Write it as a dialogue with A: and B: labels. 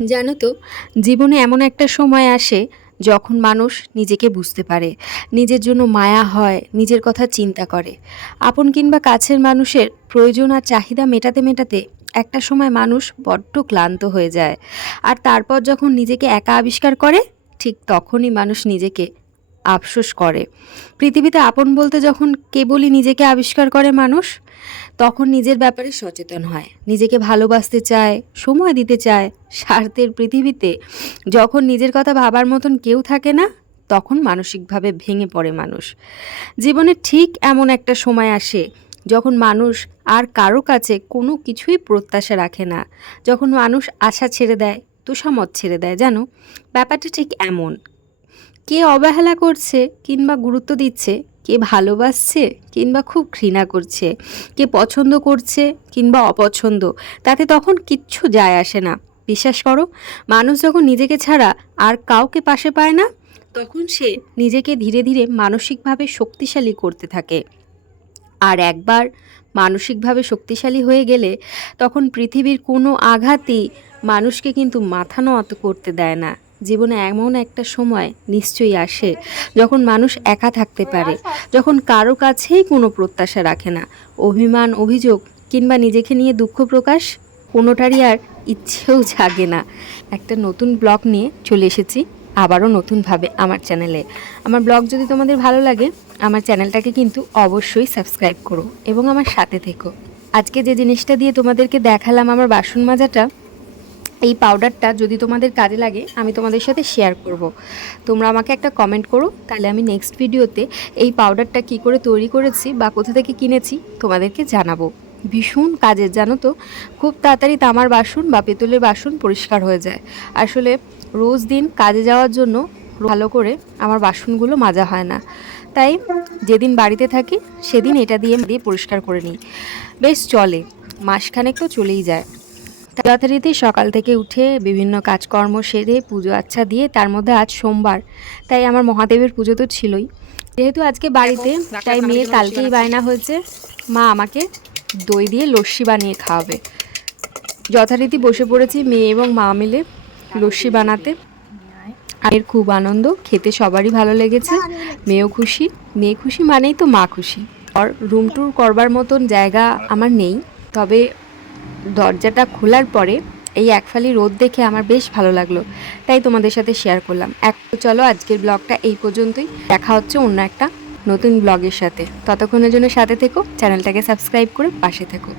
A: জানো তো, জীবনে এমন একটা সময় আসে যখন মানুষ নিজেকে বুঝতে পারে, নিজের জন্য মায়া হয়, নিজের কথা চিন্তা করে। আপন কিংবা কাছের মানুষের প্রয়োজন আর চাহিদা মেটাতে মেটাতে একটা সময় মানুষ বড্ড ক্লান্ত হয়ে যায়। আর তারপর যখন নিজেকে একা আবিষ্কার করে, ঠিক তখনই মানুষ নিজেকে আফসোস করে। পৃথিবীতে আপন বলতে যখন কেবলই নিজেকে আবিষ্কার করে মানুষ, তখন নিজের ব্যাপারে সচেতন হয়। নিজেকে ভালোবাসতে চায়, সময় দিতে চায়। স্বার্থের পৃথিবীতে যখন নিজের কথা ভাবার মতন কেউ থাকে না, তখন মানসিকভাবে ভেঙে পড়ে মানুষ। জীবনে ঠিক এমন একটা সময় আসে যখন মানুষ আর কারও কাছে কোনো কিছুই প্রত্যাশা রাখে না। যখন মানুষ আশা ছেড়ে দেয়, তুষামত ছেড়ে দেয়, জানো? ব্যাপারটা ঠিক এমন কে অবহেলা করছে, কিংবা গুরুত্ব দিচ্ছে, কে ভালোবাসছে, কিংবা খুব ঘৃণা করছে, কে পছন্দ করছে, কিংবা অপছন্দ, তাতে তখন কিচ্ছু যায় আসে না। বিশ্বাস করো, মানুষ যখন নিজেকে ছাড়া আর কাউকে পাশে পায় না, তখন সে নিজেকে ধীরে ধীরে মানসিকভাবে শক্তিশালী করতে থাকে। আর একবার মানসিকভাবে শক্তিশালী হয়ে গেলে তখন পৃথিবীর কোনো আঘাতই মানুষকে কিন্তু মাথা নত করতে দেয় না। জীবনে এমন একটা সময় নিশ্চয়ই আসে যখন মানুষ একা থাকতে পারে, যখন কারও কাছেই কোনো প্রত্যাশা রাখে না। অভিমান, অভিযোগ কিংবা নিজেকে নিয়ে দুঃখ প্রকাশ কোনোটারই আর ইচ্ছেও জাগে না। একটা নতুন ব্লগ নিয়ে চলে এসেছি আবারও নতুনভাবে আমার চ্যানেলে। আমার ব্লগ যদি তোমাদের ভালো লাগে, আমার চ্যানেলটাকে কিন্তু অবশ্যই সাবস্ক্রাইব করো এবং আমার সাথে থেকো। আজকে যে জিনিসটা দিয়ে তোমাদেরকে দেখালাম আমার বাসন মাজাটা এই পাউডারটা যদি তোমাদের কাজে লাগে, আমি তোমাদের সাথে শেয়ার করব। তোমরা আমাকে একটা কমেন্ট করো, তাহলে আমি নেক্সট ভিডিওতে এই পাউডারটা কি করে তৈরি করেছি বা কোথা থেকে কিনেছি তোমাদেরকে জানাব। ভীষণ কাজের, জানো তো? খুব তাড়াতাড়ি তামার বাসন বা পেতলের বাসন পরিষ্কার হয়ে যায়। আসলে রোজ দিন কাজে যাওয়ার জন্য ভালো করে আমার বাসনগুলো মাজা হয় না। তাই যেদিন বাড়িতে থাকি, সেদিন এটা দিয়ে দিয়ে পরিষ্কার করে নিই। বেশ চলে, মাসখানেক তো চলেই যায়। তাড়াতাড়িতে সকাল থেকে উঠে বিভিন্ন কাজকর্ম সেরে পুজো আচ্ছা দিয়ে তার মধ্যে আজ সোমবার। তাই আমার মহাদেবের পুজো তো ছিলই। যেহেতু আজকে বাড়িতে তাই মেয়ে কালকেই বায়না হয়েছে। মা আমাকে দই দিয়ে লস্যি বানিয়ে খাওয়াবে। যথারীতি বসে পড়েছি মেয়ে এবং মা মিলে লস্যি বানাতে। আর খুব আনন্দ খেতে সবারই ভালো লেগেছে। মেয়েও খুশি মেয়ে খুশি মানেই তো মা খুশি। আর রুম ট্যুর করবার মতন জায়গা আমার নেই। তবে দরজাটা খোলার পরে এই একফালি রোদ দেখে আমার বেশ ভালো লাগল। তাই তোমাদের সাথে শেয়ার করলাম। এক চলো আজকের ব্লগটা এই পর্যন্তই। দেখা হচ্ছে অন্য একটা নতুন ব্লগের সাথে। ততক্ষণের জন্য সাথে থেকো চ্যানেলটাকে সাবস্ক্রাইব করে পাশে থেকো।